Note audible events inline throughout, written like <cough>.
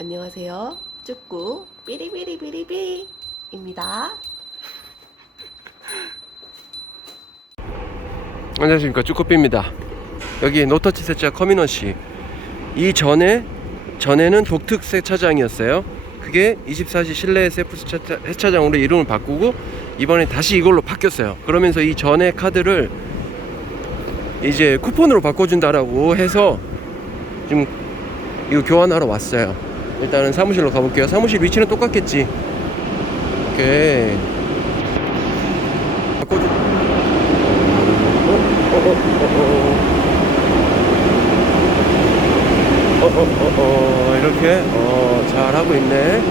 안녕하세요. 쭈꾸 삐리삐리삐리삐리입니다. 안녕하십니까. 쭈꾸삐입니다. 여기 노터치 세차 커미너시 이전에 전에는 독특 세차장이었어요. 그게 24시 실내 세프 세차- 세차장으로 이름을 바꾸고 이번에 다시 이걸로 바뀌었어요. 그러면서 이 전에 카드를 이제 쿠폰으로 바꿔준다라고 해서 지금 이거 교환하러 왔어요 일단은 사무실로 가볼게요 사무실 위치는 똑같겠지 오케이 바꿔주 어, 어, 어, 어, 이렇게, 어, 잘 하고 있네.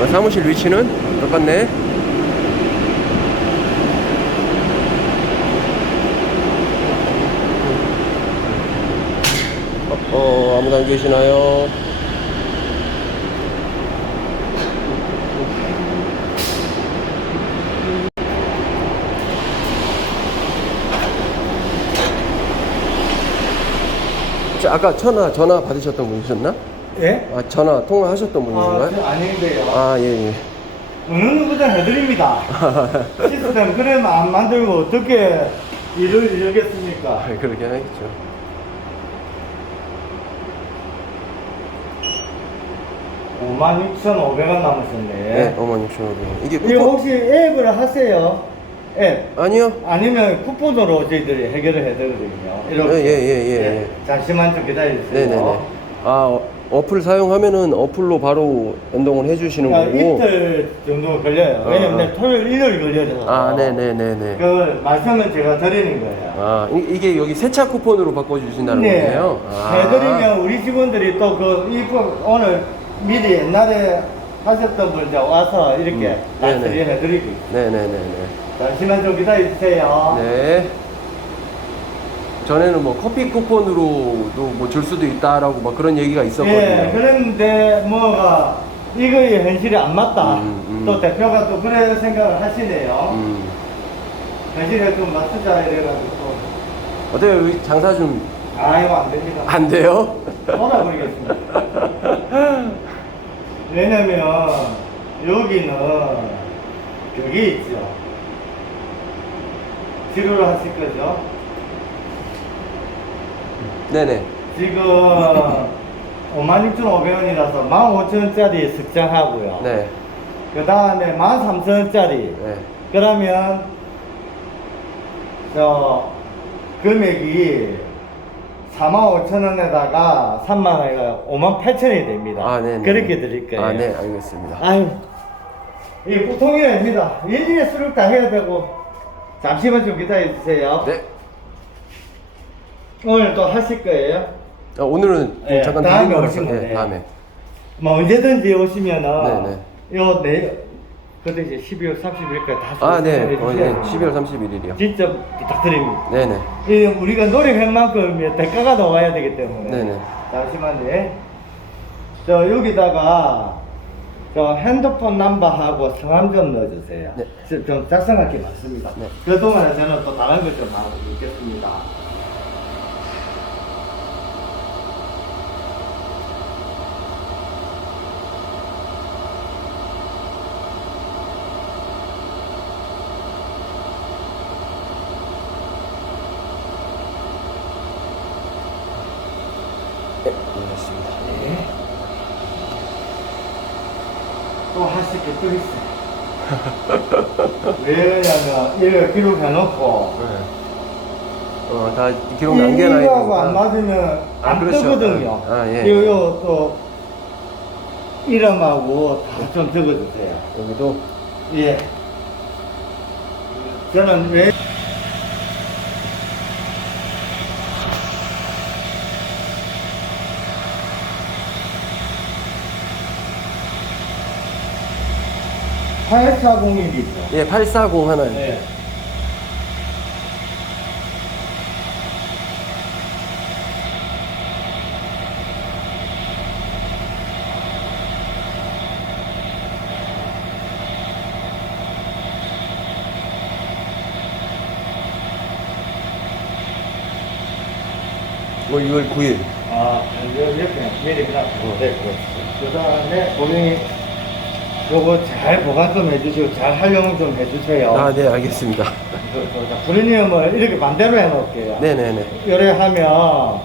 어, 사무실 위치는 똑같네. 어, 어, 아무도 안 계시나요? 아까 전화 전화 받으셨던 분이셨나? 예? 아 전화 통화하셨던 아, 분이신가요? 저 아닌데요. 아 예 예. 어느 누구든 해드립니다. <laughs> 시스템 그래만 안 만들고 어떻게 일을 이루겠습니까? 아, 그러긴 하겠죠. 56,500원 남았었네. 네, 56,500원. 이게 이거 쿠폰 혹시 앱을 하세요? 앱. 아니요. 아니면 쿠폰으로 저희들이 해결을 해드리거든요. 이렇게. 예, 예, 예, 예, 예. 잠시만 좀 기다려주세요. 네네네. 아 어, 어플 사용하면은 어플로 바로 연동을 해주시는 아, 거고. 이틀 정도 걸려요. 왜냐면 어, 어. 내일 토요일, 일요일 걸려서. 아 네네네네. 그 말씀은 제가 드리는 거예요. 아 이, 게 여기 세차 쿠폰으로 바꿔주신다는 거예요? 아. 네. 해드리면 우리 직원들이 또 그 이거 오늘 미리 옛날에 하셨던 분들 와서 이렇게 음, 다. 처리해드리고 네네네네. 잠시만 좀 기다려주세요. 네. 전에는 뭐 커피 쿠폰으로도 뭐 줄 수도 있다라고 막 그런 얘기가 있었거든요. 예, 그랬는데 뭐가 이거의 현실이 안 맞다. 음, 음. 또 대표가 또 그래 생각을 하시네요. 음. 현실에 좀 맞추자 이래가지고 어때요? 여기 장사 좀 안 아 이거 안 됩니다. 돼요? 돌아버리겠습니다. 왜냐면 여기는 그게 있죠. 지루를 하실 거죠. 네네. 지금 56,500원이라서 15,000원짜리 숙장하고요. 네. 그 다음에 13,000원짜리. 네. 그러면 저 금액이 45,000원에다가 3만 원이가 58,000원이 됩니다. 아, 네네. 그렇게 드릴 거예요. 아, 네, 알겠습니다. 아유, 이게 보통이 아닙니다. 일일이 수를 다 해야 되고. 잠시만 좀 기다려 주세요. 네. 오늘 또 하실 거예요? 아, 오늘은 좀 네, 잠깐 다음에 오시면 네, 돼요. 다음에. 뭐 언제든지 오시면은 네네. 요 내, 그때 이제 12월 30일까지 다 아, 네. 수행해 어, 네. 됩니다. 12월 31일이요. 진짜 부탁드립니다. 네 네. 이 우리가 노력한 만큼 대가가 나와야 되기 때문에. 네 네. 잠시만요. 저 여기다가 저 핸드폰 넘버하고 성함 좀 넣어주세요. 네. 좀- 좀 작성할 게 많습니다. 네. 그동안에 저는 또 다른 것 좀 하고 있겠습니다. 네, 알겠습니다. 네. 또 하실 게또 있어요. 왜냐면 이걸 기록해 놓고 네. 어, 다 기록 남겨놔야 이거하고 안 되니까. 맞으면 아, 안 그렇죠. 뜨거든요. 아, 예. 요, 요, 또, 이름하고 다 좀 적어주세요. 여기도 예. 저는 왜, 팔사공일이죠. 예, 840 하나. 네. 뭐 6월 9일. 아, 이렇게 미리 그냥 됐고 그 다음에 고객님 요거 잘 보관 좀 해주시고 잘 활용 좀 해주세요. 아, 네, 알겠습니다. 프리미엄을 이렇게 반대로 해놓을게요. 네네네. 요래 하면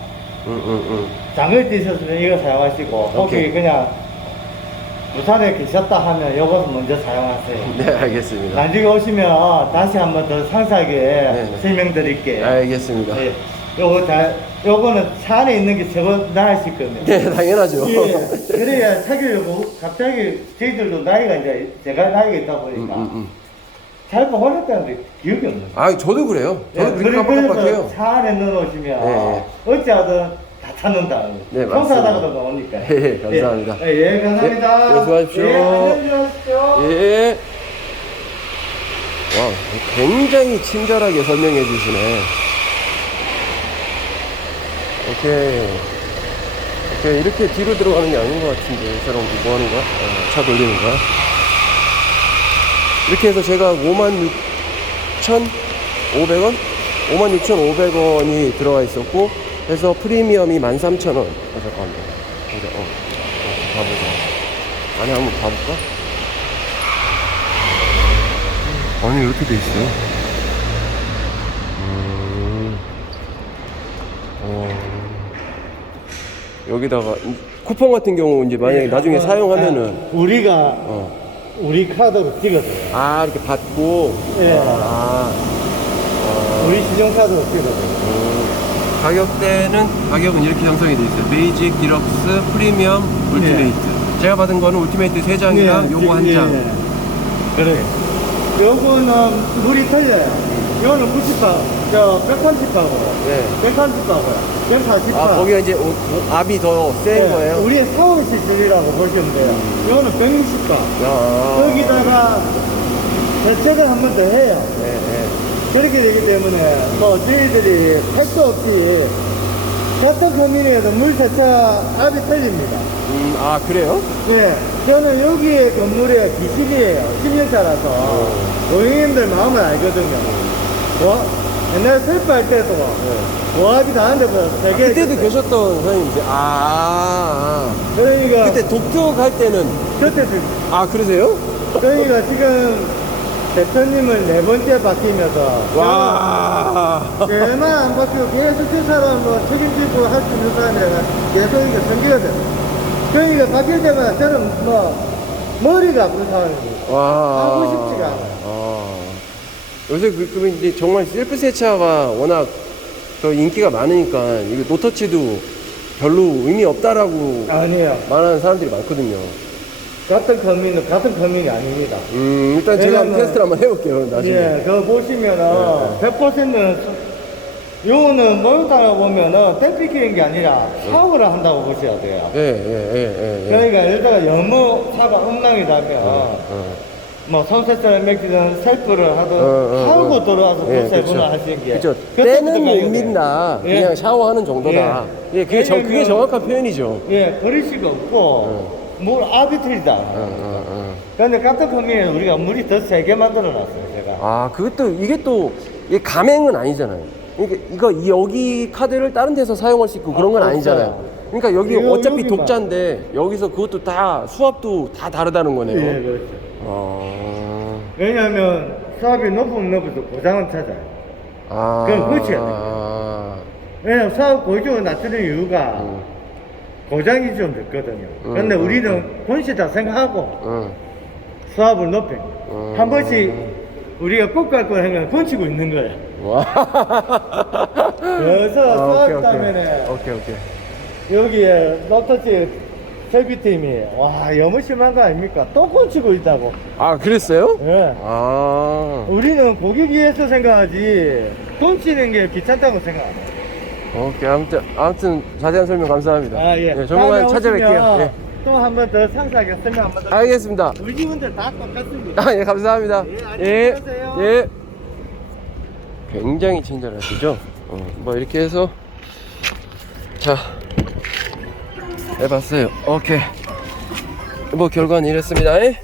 음, 음, 음. 장을 뛰셨으면 이거 사용하시고 오케이. 혹시 그냥 부산에 계셨다 하면 요것을 먼저 사용하세요. 네, 알겠습니다. 나중에 오시면 다시 한번 더 상세하게 네. 설명드릴게요. 알겠습니다. 예. 요거 다, 요거는 차 안에 있는 게 저거 나으실 겁니다. 네, 당연하죠. 예. 그래야 차기려고 갑자기 저희들도 나이가 이제 제가 나이가 있다 음, 보니까 음, 음. 잘 보관했다는데 기억이 없는 거예요. 아, 저도 그래요. 저도 예, 그렇게 깜빡깜빡해요. 그래서 차 안에 넣어놓으시면 예, 어찌하든 다 찾는다는 거예요. 네, 청소하다가도 맞습니다. 나오니까. 예, 예, 감사합니다. 예, 예, 감사합니다. 예, 예, 수고하십시오. 예, 안녕히 가십시오. 예. 와, 굉장히 친절하게 설명해 주시네. 오케이. 오케이. 이렇게 뒤로 들어가는 게 아닌 것 같은데. 이 사람 뭐 하는 거야? 아, 차 돌리는 거야? 이렇게 해서 제가 56,500원? 56,500원이 들어가 있었고, 해서 프리미엄이 13,000원. 아, 잠깐만. 이제, 어, 어, 가보자. 안에 한번 봐볼까? 아니 이렇게 돼 있어요. 음, 어, 여기다가 이 쿠폰 같은 경우 이제 만약에 나중에 사용하면은 우리가 어, 우리 카드로 찍어줘요. 아 이렇게 받고 예. 아, 우리 신용카드로 찍어줘요. 음, 가격대는 가격은 이렇게 형성이 돼 있어요. 베이직, 디럭스, 프리미엄, 울티메이트. 제가 받은 거는 울티메이트 3 장이랑 예, 요거 한 예, 장. 예. 그래. 요거는 물이 틀려요. 요거는 90파, 저 130파고, 네. 130파고요. 140파. 아 거기가 이제 오- 오- 압이 더 센 거예요. 음. 우리 사원 시술이라고 보시면 돼요. 요거는 160파. 야. 거기다가 대책을 한 번 더 해요. 네, 네. 그렇게 되기 때문에 뭐 저희들이 택도 없이 같은 커뮤니에도 물 세차 압이 틀립니다. 음, 아 그래요? 네, 저는 여기에 건물에 기실이에요. 10년차라서 고객님들 마음을 알거든요. 와, 옛날 슬퍼할 때도 고압이 다한 데보다 아, 세게 그때도 했었어요. 계셨던 선생님이세요? 아, 아, 그러니까 아. 그때 독특 할 때는 그때 아 그러세요? 저희가 지금 대표님을 네 번째 바뀌면서 와. 얼마 안 바뀌고 계속 그 사람 뭐 책임지고 할 수 있는 사람이 라 계속 이게 전개가 돼요. 그러니까 바뀔 때마다 저는 뭐 머리가 아픈 상황입니다. 와. 하고 싶지가 않아요. 아. 요새 그, 그러면 이제 정말 셀프 세차가 워낙 더 인기가 많으니까 이거 노터치도 별로 의미 없다라고 아니에요. 말하는 사람들이 많거든요. 같은 커뮤니는 같은 커뮤니 아닙니다. 음, 일단 제가 왜냐면- 테스트를 한번 해볼게요. 나중에. 예, 그거 보시면은 100%는 요거는 뭘 따라 보면은 땡 피키는 게 아니라 샤워를 한다고 보셔야 돼요. 예, 예, 예, 예. 그러니까 일단 너무 차가 엉망이 나면 어. 뭐 손세차를 맡기든 셀프를 하든 어, 어, 하고 어. 들어와서 예, 세 그쵸. 하시는 게 그죠. 때는 못 민다. 예. 그냥 샤워하는 정도다. 예, 그게, 정, 그게 정확한 표현이죠. 예, 버릴 수가 없고 물 압이 틀리다. 어, 어, 어. 그런데 같은 커뮤니에 우리가 물이 더 세게 만들어 놨어요, 제가. 아, 그것도, 이게 또, 이게 가맹은 아니잖아요. 그러니까 이거, 이 여기 카드를 다른 데서 사용할 수 있고 그런 건 아, 아니잖아요. 그러니까 여기 이거 어차피 여기만. 독자인데, 여기서 그것도 다, 수압도 다 다르다는 거네요. 예, 그렇죠. 어, 왜냐하면 수압이 높으면 높을수록 고장은 찾아요. 아. 그럼 그렇지. 아, 왜냐면 수압 고정을 낮추는 이유가 음, 고장이 좀 늦거든요. 음, 근데 음, 우리는 본시 다 생각하고 음. 수압을 높여. 음. 한 번씩 우리가 꼭갈 거 하면 건치고 있는 거예요. 와. 그래서 아, 수압 오케이, 오케이. 때문에 오케이, 오케이. 여기에 노터치 설비팀이 와 너무 심한 거 아닙니까? 또 건치고 있다고. 아, 그랬어요? 예. 아. 우리는 고객 위해서 생각하지 건치는 게 귀찮다고 생각 안 해요. 오케이. 아무튼, 아무튼 자세한 설명 감사합니다. 아 예. 조만간 다음에 찾아뵐게요. 오시면 예. 또 한 번 더 상세하게 설명 한번 더. 알겠습니다. 우리 집은들 다 똑같습니다. 아, 예, 감사합니다. 예, 안녕히 예, 가세요. 예. 굉장히 친절하시죠? 어, 뭐 이렇게 해서 자 해봤어요. 오케이. 뭐 결과는 이랬습니다. 예?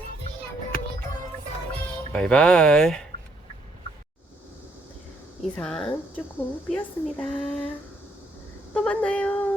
바이바이. 이상 쭈꾸삐였습니다. 또 만나요.